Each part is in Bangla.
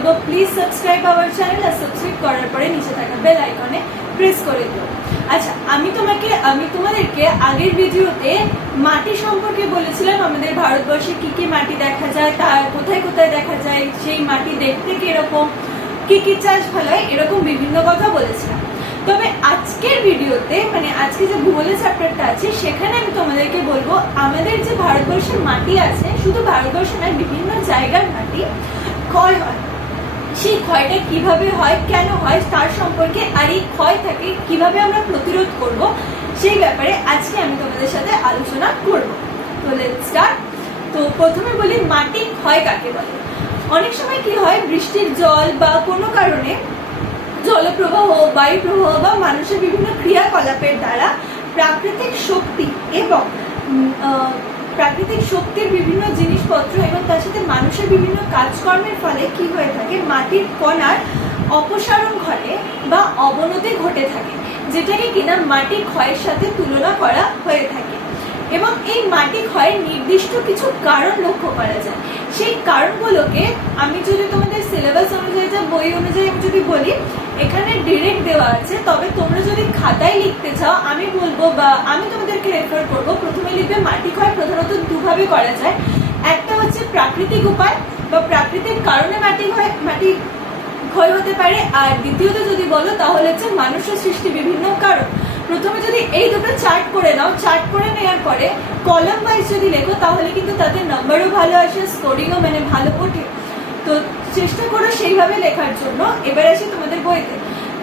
বলবো প্লিজ সাবস্ক্রাইব আওয়ার চ্যানেল, আর সাবস্ক্রাইব করার পরে নিচে থাকা বেল আইকনে প্রেস করে দিও। আচ্ছা, আমি তোমাদেরকে আগের ভিডিওতে মাটি সম্পর্কে বলেছিলাম, আমাদের ভারতবর্ষে কি কি মাটি দেখা যায়, তার কোথায় কোথায় দেখা যায়, সেই মাটি দেখতে কিরকম, কি কি চাষ ভালো হয়, এরকম বিভিন্ন কথা বলেছিলাম। তবে আজকের ভিডিওতে আজকে যে ভূগোলের চ্যাপ্টারটা আছে সেখানে আমি তোমাদেরকে বলবো আমাদের যে ভারতবর্ষের মাটি আছে, শুধু ভারতবর্ষে নয়, বিভিন্ন জায়গার মাটি ক্ষয় হয়, সেই ক্ষয়টা কিভাবে হয়, কেন হয় তার সম্পর্কে, আর এই ক্ষয় থাকে কিভাবে আমরা প্রতিরোধ করব, সেই ব্যাপারে আজকে আমি তোমাদের সাথে আলোচনা করব। তো লেটস স্টার্ট। তো প্রথমে বলি মাটি ক্ষয় কাকে বলে। অনেক সময় কি হয়, বৃষ্টির জল বা কোনো কারণে জলপ্রবাহ, বায়ু প্রবাহ বা মানুষের বিভিন্ন ক্রিয়াকলাপের দ্বারা প্রাকৃতিক শক্তি এবং প্রাকৃতিক শক্তির বিভিন্ন জিনিসপত্র এবং তার সাথে মানুষের বিভিন্ন কাজকর্মের ফলে কি হয়ে থাকে, মাটির কণার অপসারণ ঘটে বা অবনতি ঘটে থাকে, যেটাকে কিনা মাটি ক্ষয়ের সাথে তুলনা করা হয়ে থাকে। এবং এই মাটি ক্ষয়ের নির্দিষ্ট কিছু কারণ লক্ষ্য করা যায়। সেই কারণগুলোকে আমি যদি তোমাদের সিলেবাস অনুযায়ী যা বই অনুযায়ী আমি যদি বলি, এখানে ডিরেক্ট দেওয়া আছে, তবে তোমরা যদি খাতায় লিখতে চাও আমি বলবো বা আমি তোমাদেরকে রেফার করবো, প্রথমে লিখবে মাটি ক্ষয় প্রধানত দুভাবে করা যায়। একটা হচ্ছে প্রাকৃতিক উপায় বা প্রাকৃতিক কারণে মাটি ক্ষয় হতে পারে, আর দ্বিতীয়ত যদি বলো তাহলে হচ্ছে মানুষের সৃষ্টি বিভিন্ন কারণ। প্রথমে যদি এই দুটো চার্ট করে নাও, চার্ট করে নেওয়ার পরে কলাম ওয়াইজ যদি লেখো তাহলে কিন্তু তাদের নাম্বারও ভালো আসে, স্কোরিংও ভালো ওঠে। তো চেষ্টা করো সেইভাবে লেখার জন্য। এবার আসি তোমাদের বইতে।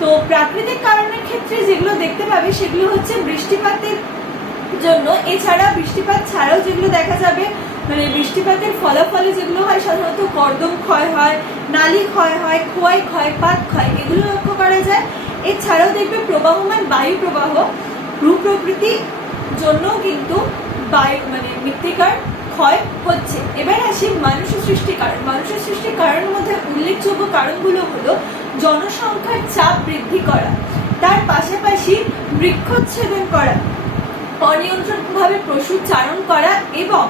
তো প্রাকৃতিক কারণের ক্ষেত্রে যেগুলো দেখতে পাবে সেগুলো হচ্ছে বৃষ্টিপাতের জন্য, এছাড়া বৃষ্টিপাত ছাড়াও যেগুলো দেখা যাবে, বৃষ্টিপাতের ফলাফলে যেগুলো হয়, সাধারণত কর্দম ক্ষয় হয়, নালী ক্ষয় হয়, খোয়াই ক্ষয়, পাত ক্ষয়, এগুলো লক্ষ্য করা যায়। এছাড়াও দেখবে প্রবাহমান বায়ু প্রবাহ, ভূপ্রকৃতির জন্য কিন্তু বায়ু মৃত্তিকার ক্ষয় হচ্ছে। এবার আসি মানুষের সৃষ্টি কারণ। মানুষের সৃষ্টি কারণের মধ্যে উল্লেখযোগ্য কারণগুলো হলো জনসংখ্যার চাপ বৃদ্ধি করা, তার পাশাপাশি বৃক্ষচ্ছেদন করা, অনিয়ন্ত্রিতভাবে পশু চারণ করা এবং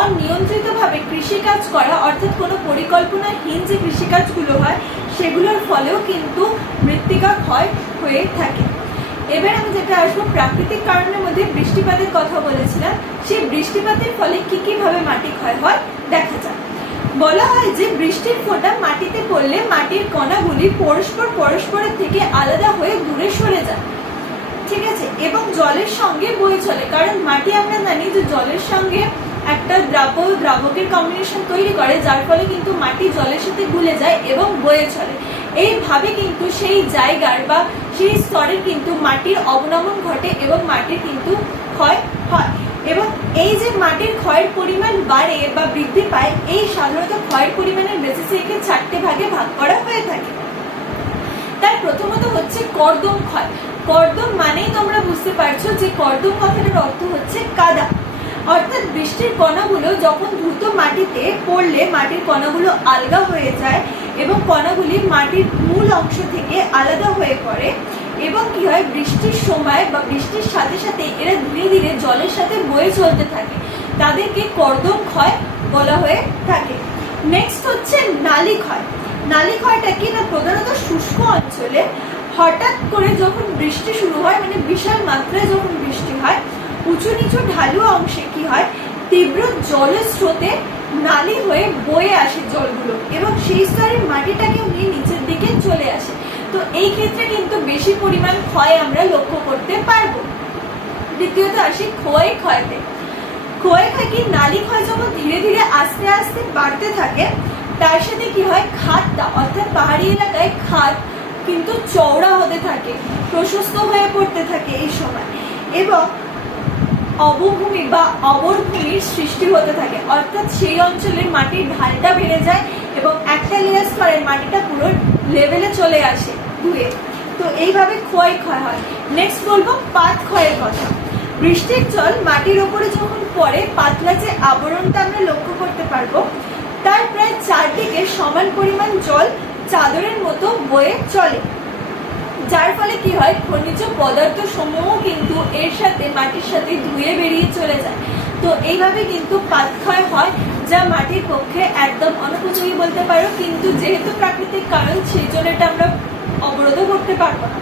অনিয়ন্ত্রিতভাবে কৃষিকাজ করা, অর্থাৎ কোনো পরিকল্পনাহীন যে কৃষিকাজগুলো হয় সেগুলোর ফলেও কিন্তু মৃত্তিকা ক্ষয় হয়ে থাকে। এবার আমি যেটা আসবো, প্রাকৃতিক কারণের মধ্যে বৃষ্টিপাতের কথা বলেছিলাম, সেই বৃষ্টিপাতের ফলে কি ভাবে মাটি ক্ষয় হয় দেখা যায়। বলা হয় যে বৃষ্টির ফোঁটা মাটিতে পড়লে মাটির কণাগুলি পরস্পরের থেকে আলাদা হয়ে দূরে সরে যায়, ঠিক আছে, এবং জলের সঙ্গে বয়ে চলে। কারণ মাটি আমরা জানি যে জলের সঙ্গে একটা দ্রাবকের কম্বিনেশন তৈরি করে, যার ফলে কিন্তু মাটি জলের সাথে গুলে যায় এবং বয়ে চলে। এইভাবে কিন্তু সেই জায়গার বা সেই স্তরের কিন্তু মাটির অবনমন ঘটে এবং মাটির কিন্তু ক্ষয় হয়। এবং এই যে মাটির ক্ষয়ের পরিমাণ বাড়ে বা বৃদ্ধি পায়, এই সাধারণত ক্ষয়ের পরিমাণের বেসিসে একে 4টে ভাগে ভাগ করা হয়ে থাকে। তার প্রথমত হচ্ছে কর্দম ক্ষয়। কর্দম মানেই তোমরা বুঝতে পারছো যে কর্দম কথাটার অর্থ হচ্ছে কাদা, অর্থাৎ বৃষ্টির কণাগুলো যখন দ্রুত মাটিতে পড়লে মাটির কণাগুলো আলগা হয়ে যায় এবং কণাগুলি মাটির মূল অংশ থেকে আলাদা হয়ে পড়ে, এবং কি হয়, বৃষ্টির সময় বা বৃষ্টির সাথে সাথে এরা ধীরে ধীরে জলের সাথে বয়ে চলতে থাকে, তাদেরকে কর্দম ক্ষয় বলা হয়ে থাকে। নেক্সট হচ্ছে নালী ক্ষয়। নালী ক্ষয়টা কি না, প্রধানত শুষ্ক অঞ্চলে হঠাৎ করে যখন বৃষ্টি শুরু হয়, বিশাল মাত্রায় যখন বৃষ্টি হয়, উঁচু নিচু ঢালু অংশে কি হয়, তীব্র জলের স্রোতে নালী হয়ে বয়ে আসে জলগুলো এবং সেই স্তরের মাটিটাকেও নিয়ে নিচের দিকে চলে আসে। তো এই ক্ষেত্রে কিন্তু বেশি পরিমাণ ক্ষয় আমরা লক্ষ্য করতে পারবো। দ্বিতীয়ত আসি খোয়াই ক্ষয়তে। খোয়াই ক্ষয় কি, নালী ক্ষয় যখন ধীরে ধীরে আস্তে আস্তে বাড়তে থাকে, তার সাথে কি হয়, খাতটা অর্থাৎ পাহাড়ি এলাকায় খাত কিন্তু চওড়া হতে থাকে, প্রশস্ত হয়ে পড়তে থাকে এই সময়, এবং অবভূমি বা অবরভূমির সৃষ্টি হতে থাকে, অর্থাৎ সেই অঞ্চলের মাটির ঢালটা বেড়ে যায় এবং একটা লেয়ার স্তরের মাটিটা পুরো লেভেলে চলে আসে ধুয়ে। তো এইভাবে ক্ষয় হয়। নেক্সট বলবো পাত ক্ষয়ের কথা। বৃষ্টির জল মাটির ওপরে যখন পড়ে, পাতলা যে আবরণটা আমরা লক্ষ্য করতে পারবো, তার প্রায় চারদিকে সমান পরিমাণ জল চাদরের মতো বয়ে চলে, যার ফলে কি হয়, খনিজ পদার্থ সমূহ কিন্তু এর সাথে মাটির সাথে ধুয়ে বেরিয়ে চলে যায়। তো এইভাবে কিন্তু পাত ক্ষয় হয়, যা মাটির পক্ষে একদম অনুপযোগী বলতে পারো, কিন্তু যেহেতু প্রাকৃতিক কারণ সেই জন্য এটা আমরা অবরোধ করতে পারবো না।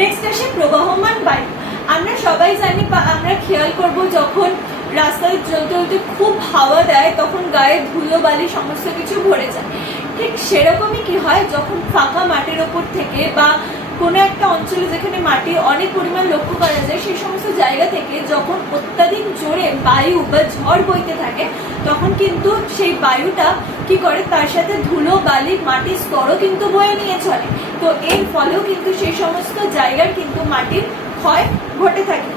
নেক্সট আসে প্রবাহমান বায়ু। আমরা সবাই জানি বা আমরা খেয়াল করব, যখন রাস্তায় চলতে চলতে খুব হাওয়া দেয় তখন গায়ে ধুলো বালি সমস্ত কিছু ভরে যায়। ঠিক সেরকমই কি হয়, যখন ফাঁকা মাটির ওপর থেকে বা কোনো একটা অঞ্চলে যেখানে মাটির অনেক পরিমাণ লক্ষ্য করা যায়, সেই সমস্ত জায়গা থেকে যখন অত্যাধিক জোরে বায়ু বা ঝড় বইতে থাকে, তখন কিন্তু সেই বায়ুটা কি করে, তার সাথে ধুলো বালি মাটির স্তরও কিন্তু বয়ে নিয়ে চলে। তো এর ফলেও কিন্তু সেই সমস্ত জায়গার কিন্তু মাটির ক্ষয় ঘটে থাকে।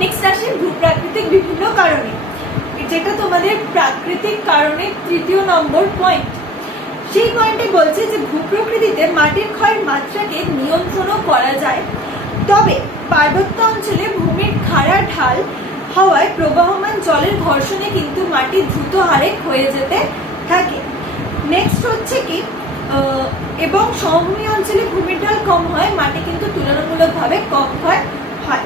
নেক্সট আসে ভূপ্রাকৃতিক বিভিন্ন কারণে, যেটা তোমাদের প্রাকৃতিক কারণে 3য় নম্বর পয়েন্ট। সেই পয়েন্টে বলছে যে ভূপ্রকৃতিতে মাটির ক্ষয়ের মাত্রাকে নিয়ন্ত্রণও করা যায়, তবে পার্বত্য অঞ্চলে ভূমির খাড়া ঢাল হওয়ায় প্রবাহমান জলের ঘর্ষণে কিন্তু মাটি দ্রুত হারে ক্ষয়ে যেতে থাকে। নেক্সট হচ্ছে কি, এবং সমভূমি অঞ্চলে ভূমির ঢাল কম হয়, মাটি কিন্তু তুলনামূলকভাবে কম ক্ষয় হয়।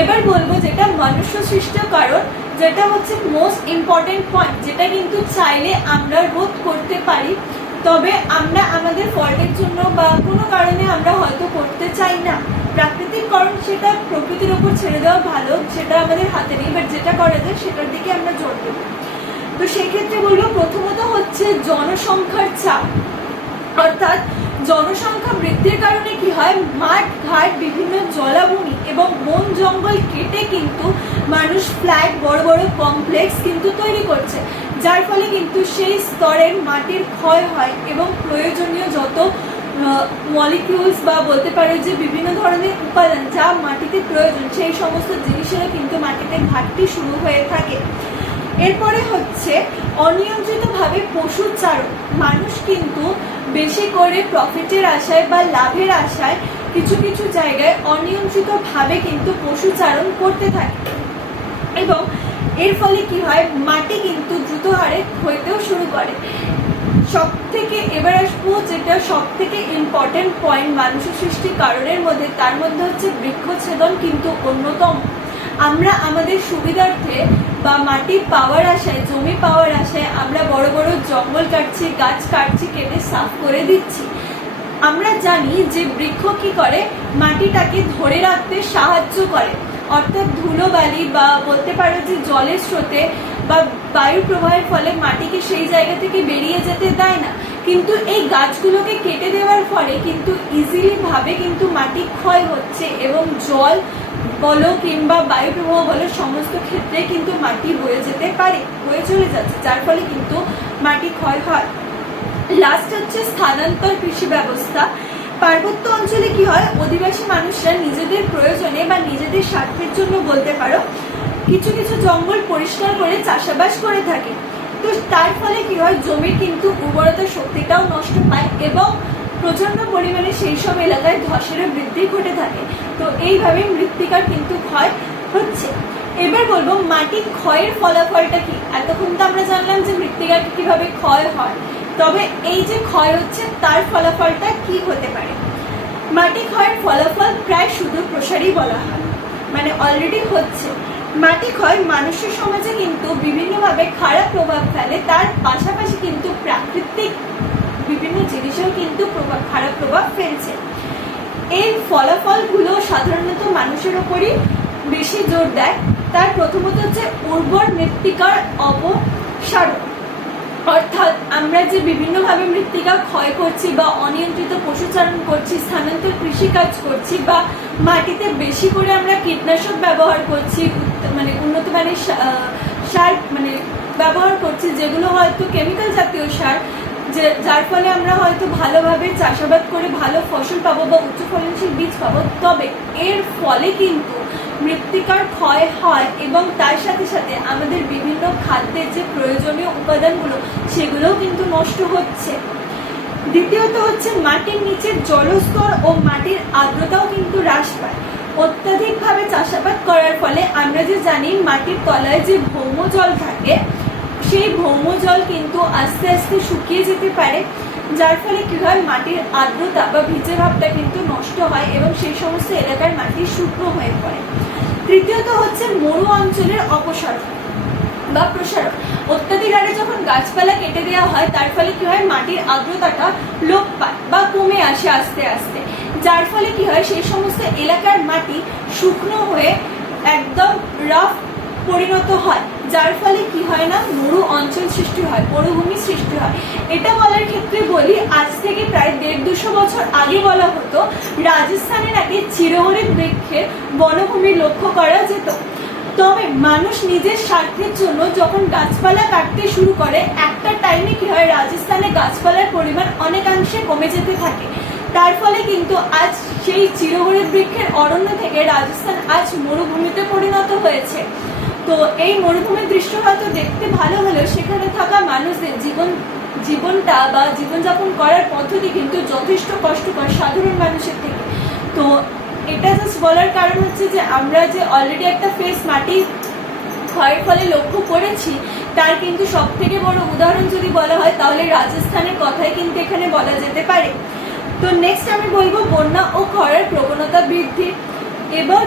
এবার বলবো যেটা মনুষ্য সৃষ্ট কারণ, যেটা হচ্ছে মোস্ট ইম্পর্টেন্ট পয়েন্ট, যেটা কিন্তু চাইলে আমরা রোধ করতে পারি, তবে আমরা আমাদের ফল্টের জন্য বা কোনো কারণে আমরা হয়তো করতে চাই না। প্রাকৃতিক কারণ সেটা প্রকৃতির ওপর ছেড়ে দেওয়া ভালো, সেটা আমাদের হাতে নেই, বাট যেটা করা যায় সেটার দিকে আমরা জোর দেব। তো সেক্ষেত্রে বলবো প্রথমত হচ্ছে জনসংখ্যার চাপ, অর্থাৎ জনসংখ্যা বৃদ্ধির কারণে কি হয়, মাঠ ঘাট বিভিন্ন জলাভূমি এবং বন জঙ্গল কেটে কিন্তু মানুষ ফ্ল্যাট বড় বড় কমপ্লেক্স কিন্তু তৈরি করছে, যার ফলে কিন্তু সেই স্তরের মাটির ক্ষয় হয় এবং প্রয়োজনীয় যত মলিকিউলস বা বলতে পারো যে বিভিন্ন ধরনের উপাদান যা মাটিতে প্রয়োজন, সেই সমস্ত জিনিসেরও কিন্তু মাটিতে ঘাটতি শুরু হয়ে থাকে। এরপরে হচ্ছে অনিয়ন্ত্রিতভাবে পশু চারণ। মানুষ কিন্তু বেশি করে প্রফিটের আশায় বা লাভের আশায় কিছু কিছু জায়গায় অনিয়ন্ত্রিতভাবে কিন্তু পশু চারণ করতে থাকে, এবং এর ফলে কি হয়, মাটি কিন্তু দ্রুত হারে ক্ষয়তেও শুরু করে। সব থেকে এবার আসবো যেটা সব থেকে ইম্পর্টেন্ট পয়েন্ট মানুষের সৃষ্টি কারণের মধ্যে, তার মধ্যে হচ্ছে বৃক্ষছেদন কিন্তু অন্যতম। আমরা আমাদের সুবিধার্থে বা মাটি পাওয়ার আশায়, জমি পাওয়ার আশায় আমরা বড় বড় জঙ্গল কাটছি, গাছ কাটছি, কেটে সাফ করে দিচ্ছি। আমরা জানি যে বৃক্ষ কি করে, মাটিটাকে ধরে রাখতে সাহায্য করে, অর্থাৎ ধুলোবালি বা বলতে পারো যে জলের স্রোতে বা বায়ু প্রবাহের ফলে মাটিকে সেই জায়গা থেকে বেরিয়ে যেতে দেয় না। কিন্তু এই গাছগুলোকে কেটে দেওয়ার ফলে কিন্তু ইজিলি ভাবে কিন্তু মাটি ক্ষয় হচ্ছে, এবং জল বলো কিংবা বায়ু প্রবাহ বলো সমস্ত ক্ষেত্রে কিন্তু মাটি বয়ে যেতে পারে, বয়ে চলে যাচ্ছে, যার ফলে কিন্তু মাটি ক্ষয় হয়। লাস্ট হচ্ছে স্থানান্তর কৃষি ব্যবস্থা। পার্বত্য অঞ্চলে কি হয়, অধিবাসী মানুষরা নিজেদের প্রয়োজনে বা নিজেদের স্বার্থের জন্য বলতে পারো কিছু কিছু জঙ্গল পরিষ্কার করে চাষাবাস করে থাকে। তো তার ফলে কি হয়, জমির কিন্তু উর্বরতা শক্তিটাও নষ্ট পায় এবং প্রচন্ড পরিমাণে সেই সব এলাকায় ধসেরও বৃদ্ধি ঘটে থাকে। তো এইভাবে মৃত্তিকার কিন্তু ক্ষয় হচ্ছে। এবার বলবো মাটি ক্ষয়ের ফলাফলটা কি। এতক্ষণ তো আমরা জানলাম যে মৃত্তিকাকে কিভাবে ক্ষয় হয়, তবে এই যে ক্ষয় হচ্ছে তার ফলাফলটা কি হতে পারে। মাটি ক্ষয়ের ফলাফল প্রায় সুদূর প্রসারী বলা হয়, মানে অলরেডি হচ্ছে। মাটি ক্ষয় মানুষের সমাজে কিন্তু বিভিন্নভাবে খারাপ প্রভাব ফেলে, তার পাশাপাশি কিন্তু প্রাকৃতিক বিভিন্ন জিনিসেও কিন্তু খারাপ প্রভাব ফেলছে। এর ফলাফলগুলো সাধারণত মানুষের ওপরই বেশি জোর দেয়। তার প্রথমত হচ্ছে উর্বর মৃত্তিকার অপসারণ, অর্থাৎ আমরা যে বিভিন্নভাবে মৃত্তিকা ক্ষয় করছি বা অনিয়ন্ত্রিত পশুচারণ করছি, স্থানান্তর কৃষিকাজ করছি, বা মাটিতে বেশি করে আমরা কীটনাশক ব্যবহার করছি, মানে উন্নত মানের সার মানে ব্যবহার করছি, যেগুলো হয়তো কেমিক্যাল জাতীয় সার, যার ফলে আমরা হয়তো ভালোভাবে চাষাবাদ করে ভালো ফসল পাবো বা উচ্চ ফলনশীল বীজ পাবো, তবে এর ফলে কিন্তু মৃত্তিকার ক্ষয় হয় এবং তার সাথে সাথে আমাদের বিভিন্ন খাদ্যের যে প্রয়োজনীয় উপাদানগুলো সেগুলোও কিন্তু নষ্ট হচ্ছে। দ্বিতীয়ত হচ্ছে মাটির নিচের জলস্তর ও মাটির আর্দ্রতাও কিন্তু হ্রাস পায়। অত্যাধিকভাবে চাষাবাদ করার ফলে আমরা যে জানি মাটির তলায় যে ভৌম জল থাকে, সেই ভৌম জল কিন্তু আস্তে আস্তে শুকিয়ে যেতে পারে, যার ফলে কি হয়, মাটির আর্দ্রতা বা ভিজে ভাবটা কিন্তু নষ্ট হয় এবং সেই সমস্ত এলাকার মাটি শুকনো হয়ে পড়ে। তৃতীয়ত হচ্ছে মরু অঞ্চলের অপসারণ। বা প্রসারণ। অত্যাধিক হারে যখন গাছপালা কেটে দেওয়া হয় তার ফলে কি হয়, মাটির আর্দ্রতাটা লোপ পায় বা কমে আসে আস্তে আস্তে, যার ফলে কি হয় সেই সমস্ত এলাকার মাটি শুকনো হয়ে একদম রাফ পরিণত হয়, যার ফলে কি হয় না, মরু অঞ্চল সৃষ্টি হয়, মরুভূমি সৃষ্টি হয়। এটা বলার ক্ষেত্রে বলি, আজ থেকে প্রায় 150-200 বছর আগে বলা হতো রাজস্থানে নাকি চিরহরিৎ বৃক্ষের বনভূমি লক্ষ্য করা যেত। তবে মানুষ নিজের স্বার্থের জন্য যখন গাছপালা কাটতে শুরু করে, একটা টাইমে কি হয়, রাজস্থানে গাছপালার পরিমাণ অনেকাংশে কমে যেতে থাকে। তার ফলে কিন্তু আজ সেই চিরহরিৎ বৃক্ষের অরণ্য থেকে রাজস্থান আজ মরুভূমিতে পরিণত হয়েছে। তো এই মরুভূমির দৃশ্য হয়তো দেখতে ভালো হলেও সেখানে থাকা মানুষদের জীবনটা বা জীবনযাপন করার পদ্ধতি কিন্তু যথেষ্ট কষ্টকর সাধারণ মানুষের থেকে। তো এটা জাস্ট বলার কারণ হচ্ছে যে আমরা যে অলরেডি একটা ফেস মাটি ক্ষয়ের ফলে লক্ষ্য করেছি, তার কিন্তু সব থেকে বড় উদাহরণ যদি বলা হয় তাহলে রাজস্থানের কথাই কিন্তু এখানে বলা যেতে পারে। তো নেক্সট আমি বলবো বন্যা ও খরার প্রবণতা বৃদ্ধি। এবার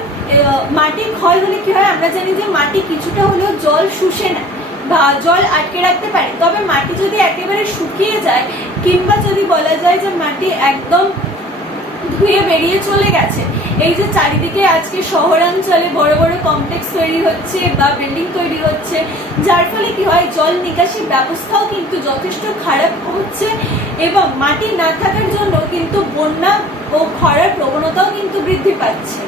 মাটির ক্ষয় হলে কি হয়, আমরা জানি যে মাটি কিছুটা হলেও জল শুষে নেয় বা জল আটকে রাখতে পারে। তবে মাটি যদি একেবারে শুকিয়ে যায় কিংবা যদি বলা যায় যে মাটি একদম ধুয়ে বেরিয়ে চলে গেছে, এই যে চারিদিকে আজকে শহরাঞ্চলে বড় বড় কমপ্লেক্স তৈরি হচ্ছে বা বিল্ডিং তৈরি হচ্ছে, যার ফলে কি হয় জল নিকাশি ব্যবস্থাও কিন্তু যথেষ্ট খারাপ হচ্ছে এবং মাটি না থাকার জন্য কিন্তু বন্যা ও খরার প্রবণতাও কিন্তু বৃদ্ধি পাচ্ছে।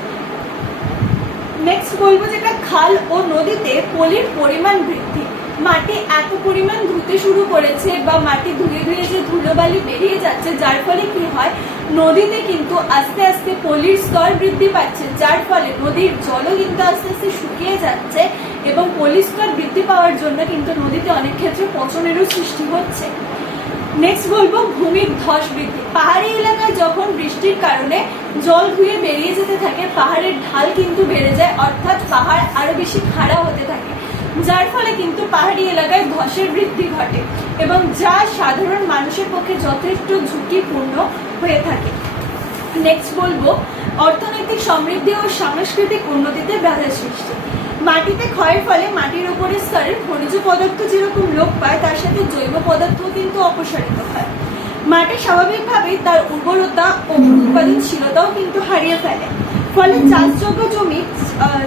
নেক্সট বলবো যেটা খাল ও নদীতে পলির পরিমাণ বৃদ্ধি। মাটি এত পরিমাণ ধুতে শুরু করেছে বা মাটি ধুয়ে ধুয়ে যে ধুলোবালি বেরিয়ে যাচ্ছে, যার ফলে কি হয় নদীতে কিন্তু আস্তে আস্তে পলির স্তর বৃদ্ধি পাচ্ছে, যার ফলে নদীর জলও কিন্তু আস্তে আস্তে শুকিয়ে যাচ্ছে এবং পলির স্তর বৃদ্ধি পাওয়ার জন্য কিন্তু নদীতে অনেক ক্ষেত্রে পচনেরও সৃষ্টি হচ্ছে। নেক্সট বলবো ভূমির ধস বৃদ্ধি। পাহাড়ি এলাকায় যখন বৃষ্টির কারণে জল ধুয়ে বেরিয়ে যেতে থাকে, পাহাড়ের ঢাল কিন্তু বেড়ে যায়, অর্থাৎ পাহাড় আরো বেশি খাড়া হতে থাকে, যার ফলে কিন্তু পাহাড়ি এলাকায় ধসের বৃদ্ধি ঘটে এবং যা সাধারণ মানুষের পক্ষে যথেষ্ট ঝুঁকিপূর্ণ হয়ে থাকে। নেক্সট বলবো অর্থনৈতিক সমৃদ্ধি ও সাংস্কৃতিক উন্নতিতে বাধা সৃষ্টি। মাটিতে ক্ষয়ের ফলে মাটির উপরের স্তরের খনিজ পদার্থ যেরকম লোপ পায়, তার সাথে জৈব পদার্থ কিন্তু অপসারিত হয়। মাটি স্বাভাবিকভাবেই তার উর্বরতা ও উৎপাদনশীলতাও কিন্তু হারিয়ে ফেলে, ফলে চাষযোগ্য জমি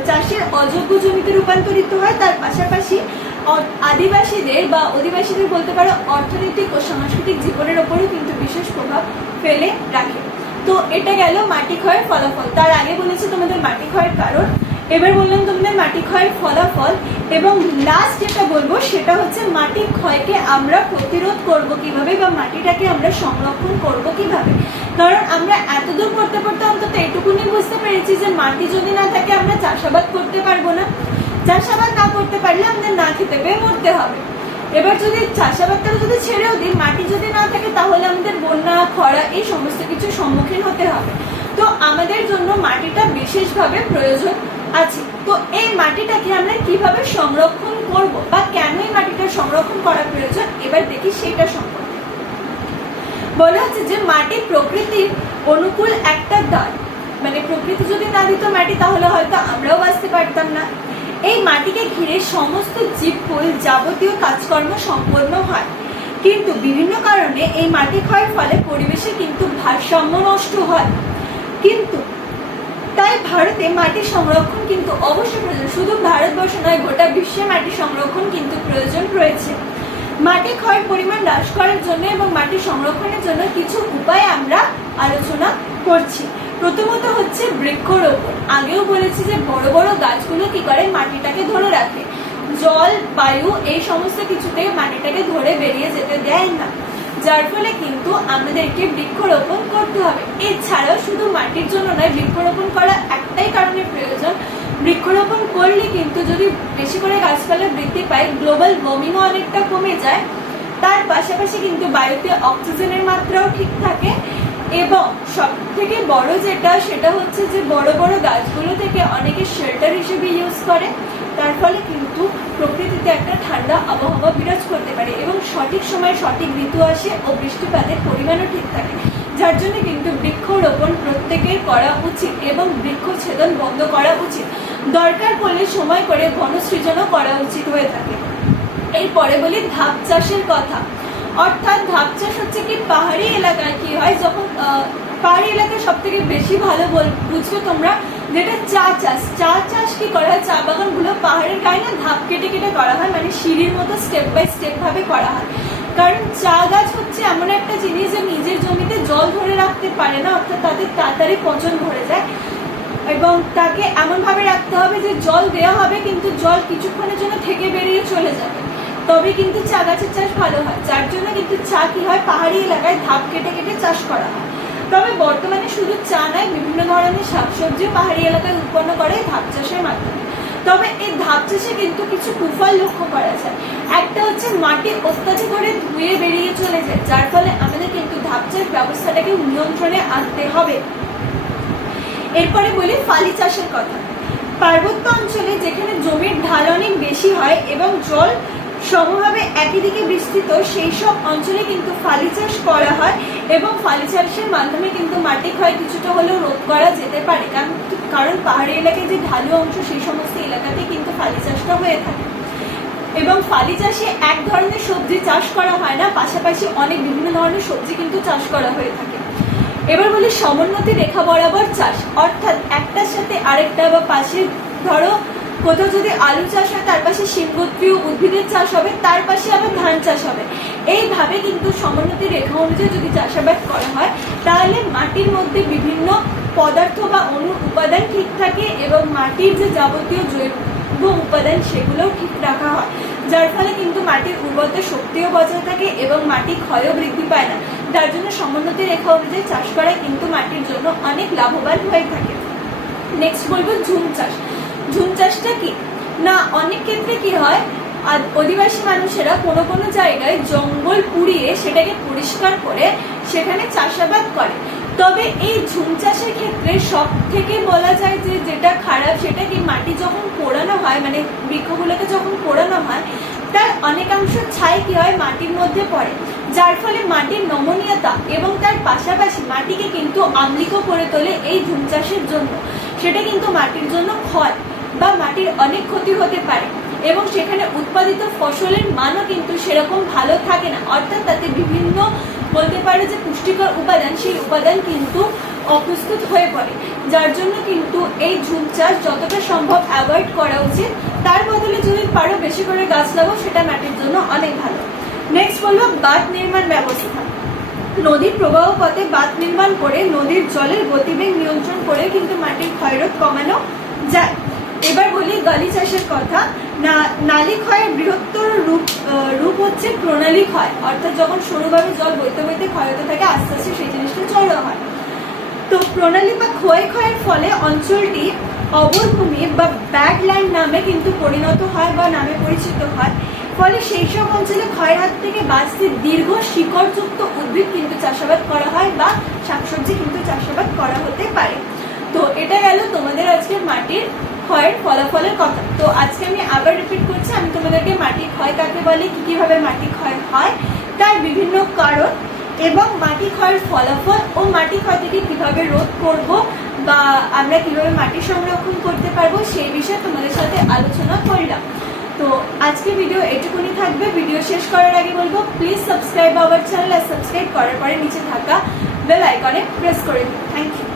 চাষের অযোগ্য জমিতে রূপান্তরিত হয়। তার পাশাপাশি আদিবাসীদের বা অধিবাসীদের বলতে পারো অর্থনৈতিক ও সাংস্কৃতিক জীবনের ওপরও কিন্তু বিশেষ প্রভাব ফেলে রাখে। তো এটা গেল মাটি ক্ষয়ের ফলাফল। তার আগে বলেছি তোমাদের মাটি ক্ষয়ের কারণ, এবার বললাম তোমাদের মাটি ক্ষয়ের ফলাফল, এবং লাস্ট যেটা বলবো সেটা হচ্ছে মাটি ক্ষয়কে আমরা প্রতিরোধ করব কিভাবে বা মাটিটাকে আমরা সংরক্ষণ করব কিভাবে। কারণ আমরা এতদূর পড়তে পড়তে অন্তত এটুকুনি বুঝতে পেরেছি যে মাটি যদি না থাকে আমরা চাষাবাদ করতে পারবো না, চাষাবাদ না করতে পারলে আমাদের না খেতে পেয়ে মরতে হবে। এবার যদি চাষাবাদটা যদি ছেড়েও দিই, মাটি যদি না থাকে তাহলে আমাদের বন্যা খরা এই সমস্ত কিছুর সম্মুখীন হতে হবে। তো আমাদের জন্য মাটিটা বিশেষভাবে প্রয়োজন আছে। তো এই মাটিটাকে আমরা কিভাবে সংরক্ষণ করব বা কেন এই মাটিটা সংরক্ষণ করা প্রয়োজন, এবার দেখি সেটা সম্পর্কে। বলা হচ্ছে যে মাটি প্রকৃতির অনুকূল একটা দান, মানে প্রকৃতি যদি না দিত মাটি তাহলে হয়তো আমরাও বাঁচতে পারতাম না। এই মাটিকে ঘিরে সমস্ত জীবকুল যাবতীয় কাজকর্ম সম্পন্ন হয়, কিন্তু বিভিন্ন কারণে এই মাটি ক্ষয়ের ফলে পরিবেশে কিন্তু ভারসাম্য নষ্ট হয়। কিন্তু তাই ভারতে মাটি সংরক্ষণ কিন্তু অবশ্যই প্রয়োজন। শুধু ভারতবর্ষ নয়, গোটা বিশ্বে মাটি সংরক্ষণ কিন্তু প্রয়োজন রয়েছে। মাটি ক্ষয়ের পরিমাণ হ্রাস করার জন্য এবং মাটি সংরক্ষণের জন্য কিছু উপায় আমরা আলোচনা করছি। প্রথমত হচ্ছে বৃক্ষরোপণ। আগেও বলেছি যে বড় বড় গাছগুলো কি করে মাটিটাকে ধরে রাখে, জল বায়ু এই সমস্ত কিছুতে মাটিটাকে ধরে বেরিয়ে যেতে দেয় না, যার ফলে কিন্তু আমাদেরকে বৃক্ষরোপণ করতে হবে। এছাড়াও শুধু মাটির জন্য নয়, বৃক্ষরোপণ করা একটাই কারণে প্রয়োজন, বৃক্ষরোপণ করলে কিন্তু যদি বেশি করে গাছপালা বৃদ্ধি পায় গ্লোবাল ওয়ার্মিংও অনেকটা কমে যায়। তার পাশাপাশি কিন্তু বায়ুতে অক্সিজেনের মাত্রাও ঠিক থাকে এবং সব থেকে বড় যেটা সেটা হচ্ছে যে বড় বড় গাছগুলো থেকে অনেকে শেল্টার হিসেবে ইউজ করে, তার ফলে কিন্তু প্রকৃতিতে একটা ঠান্ডা আবহাওয়া বিরাজ করতে পারে এবং সঠিক সময়ে সঠিক ঋতু আসে ও বৃষ্টিপাতের পরিমাণও ঠিক থাকে, যার জন্য কিন্তু বৃক্ষরোপণ প্রত্যেকের করা উচিত এবং বৃক্ষছেদন বন্ধ করা উচিত। দরকার পড়লে সময় করে বনসৃজনও করা উচিত হয়ে থাকে। এরপরে বলি ধাপ চাষের কথা। অর্থাৎ ধাপ চাষ হচ্ছে কি পাহাড়ি এলাকায় কি হয়, যখন পাহাড়ি এলাকায় সব থেকে বেশি ভালো বুঝবে তোমরা, যেটা চা চাষ। চা চাষ কি করা হয়, চা বাগানগুলো পাহাড়ের গায়ে না ধাপ কেটে কেটে করা হয়, মানে সিঁড়ির মতো স্টেপ বাই স্টেপ ভাবে করা হয়। কারণ চা গাছ হচ্ছে এমন একটা জিনিস যে নিজের জমিতে জল ধরে রাখতে পারে না, অর্থাৎ তাদের তাড়াতাড়ি পচন ধরে যায়, এবং তাকে এমনভাবে রাখতে হবে যে জল দেওয়া হবে কিন্তু জল কিছুক্ষণের জন্য থেকে বেরিয়ে চলে যাবে, তবে কিন্তু চা গাছের চাষ ভালো হয়। যার জন্য কিন্তু চা কি হয়, পাহাড়ি এলাকায় ধাপ কেটে কেটে চাষ করা হয়। তবে বর্তমানে শুধু চা নয়, বিভিন্ন ধরনের শাকসবজিও পাহাড়ি এলাকায় উৎপন্ন করে ধাপ চাষের মাধ্যমে। তবে এই ধাপ চাষে কিন্তু কিছু কুফল লক্ষ্য করা যায়। একটা হচ্ছে মাটি অত্যাধিক করে ধুয়ে বেরিয়ে চলে যায়, যার ফলে আমাদের কিন্তু ধাপ চাষ ব্যবস্থাটাকে নিয়ন্ত্রণে আনতে হবে। এরপরে বলি ফালি চাষের কথা। পার্বত্য অঞ্চলে যেখানে জমির ঢাল অনেক বেশি হয় এবং জল সমভাবে একই দিকে বিস্তৃত, সেই সব অঞ্চলে কিন্তু ফালি চাষ করা হয়, এবং ফালি চাষের মাধ্যমে কিন্তু মাটি ক্ষয় কিছুটা হলেও রোধ করা যেতে পারে। কারণ পাহাড়ি এলাকায় যে ঢালু অংশ, সেই সমস্ত এলাকাতে কিন্তু ফালি চাষটা হয়ে থাকে। এবং ফালি চাষে এক ধরনের সবজি চাষ করা হয় না, পাশাপাশি অনেক বিভিন্ন ধরনের সবজি কিন্তু চাষ করা হয়ে থাকে। এবার বলি সমোন্নতি রেখা বরাবর চাষ। অর্থাৎ একটার সাথে আরেকটা, বা পাশে ধরো কোথাও যদি আলু চাষ হয় তার পাশে শিমগোত্রীয় উদ্ভিদের চাষ হবে, তার পাশে আবার ধান চাষ হবে। এইভাবে কিন্তু সমোন্নতি রেখা অনুযায়ী যদি চাষাবাদ করা হয়, তাহলে মাটির মধ্যে বিভিন্ন পদার্থ বা অণু উপাদান ঠিক থাকে, এবং মাটির যে যাবতীয় জৈব উপাদান সেগুলোও ঠিক রাখা হয়, যার ফলে কিন্তু মাটির উর্বরতা শক্তিও বজায় থাকে এবং মাটি ক্ষয়ও বৃদ্ধি পায় না। যার জন্য সমোন্নতি রেখা অনুযায়ী চাষ করা কিন্তু মাটির জন্য অনেক লাভবান হয়ে থাকে। নেক্সট বলবো ঝুম চাষ। ঝুম চাষটা কি না, অনেক ক্ষেত্রে কি হয়, আদিবাসী মানুষেরা কোনো কোনো জায়গায় জঙ্গল পুড়িয়ে সেটাকে পরিষ্কার করে সেখানে চাষাবাদ করে। তবে এই ঝুম চাষের ক্ষেত্রে সব থেকে বলা যায় যে যেটা খারাপ, সেটা কি মাটি যখন পোড়ানো হয়, মানে বৃক্ষগুলোকে যখন পোড়ানো হয়, তার অনেকাংশ ছাই কি হয় মাটির মধ্যে পড়ে, যার ফলে মাটির নমনীয়তা এবং তার পাশাপাশি মাটিকে কিন্তু আম্লিকও করে তোলে এই ঝুম চাষের জন্য। সেটা কিন্তু মাটির জন্য ক্ষয় বা মাটির অনেক ক্ষতি হতে পারে, এবং সেখানে উৎপাদিত ফসলের মানও কিন্তু সেরকম ভালো থাকে না। অর্থাৎ তাতে বিভিন্ন বলতে পারে যে পুষ্টিকর উপাদান, সেই উপাদান কিন্তু অপ্রস্তুত হয়ে পড়ে, যার জন্য কিন্তু এই ঝুম চাষ যতটা সম্ভব অ্যাভয়েড করা উচিত। তার বদলে যদি পারো বেশি করে গাছ লাগাও, সেটা মাটির জন্য অনেক ভালো। নেক্সট বলবো বাঁধ নির্মাণ ব্যবস্থা। নদীর প্রবাহ পথে বাঁধ নির্মাণ করে নদীর জলের গতিবেগ নিয়ন্ত্রণ করে কিন্তু মাটির ক্ষয়রোধ কমানো যায়। এবার বলি গালি চাষের কথা। নালী ক্ষয়ের বৃহত্তর রূপ হচ্ছে প্রণালী ক্ষয়। অর্থাৎ যখন সরুভাবে জল বইতে বইতে ক্ষয় হতে থাকে, আস্তে আস্তে সেই জিনিসটা চড়া হয়। তো প্রণালী বা ক্ষয়ের ফলে অঞ্চলটি অবরভূমি বা ব্যাকল্যান্ড নামে কিন্তু পরিণত হয় বা নামে পরিচিত হয়। ফলে সেই সব অঞ্চলে ক্ষয়ের হাত থেকে বাঁচতে দীর্ঘ শিকড়যুক্ত উদ্ভিদ কিন্তু চাষাবাদ করা হয়, বা শাকসবজি কিন্তু চাষাবাদ করা হতে পারে। তো এটা গেল তোমাদের আজকের মাটির ক্ষয়ের ফলাফলের কথা। তো আজকে আমি আবার রিপিট করছি, আমি তোমাদেরকে মাটির ক্ষয় কাকে বলে, কিভাবে মাটি ক্ষয় হয়, তার বিভিন্ন কারণ, এবং মাটি ক্ষয়ের ফলাফল ও মাটি ক্ষয় থেকে কিভাবে রোধ করব বা আমরা কিভাবে মাটি সংরক্ষণ করতে পারবো, সেই বিষয়ে তোমাদের সাথে আলোচনা করলাম। তো আজকে ভিডিও এটুকুনি থাকবে। ভিডিও শেষ করার আগে বলবো, প্লিজ সাবস্ক্রাইব আওয়ার চ্যানেল, আর সাবস্ক্রাইব করার পরে নিচে থাকা বেল আইকনে প্রেস করে দিন। Thank you.